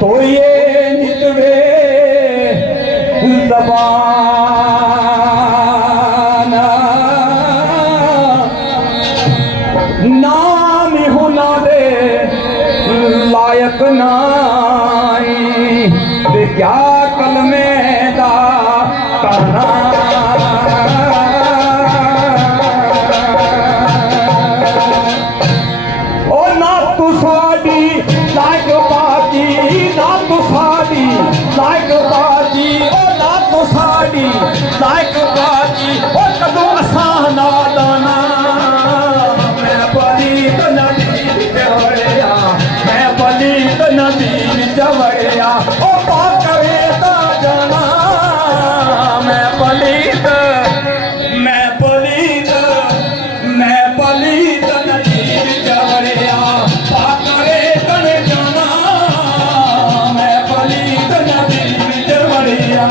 तो ये नितवे जबान नाम होना दे लायक नाई दे क्या कलमे दा कहना ओ ना तू साड़ी लायक बाजी ना तू साड़ी लायक बाजी ओ ना तू साड़ी लायक बाजी ओ कदों असां नादाना मैं पलीत नदी जवड़िया मैं पलीत नदी जवड़िया ओ पा करे ता जाना मैं पलीत नदी जवड़िया पा करे तने जाना मैं पलीत नदी जवड़िया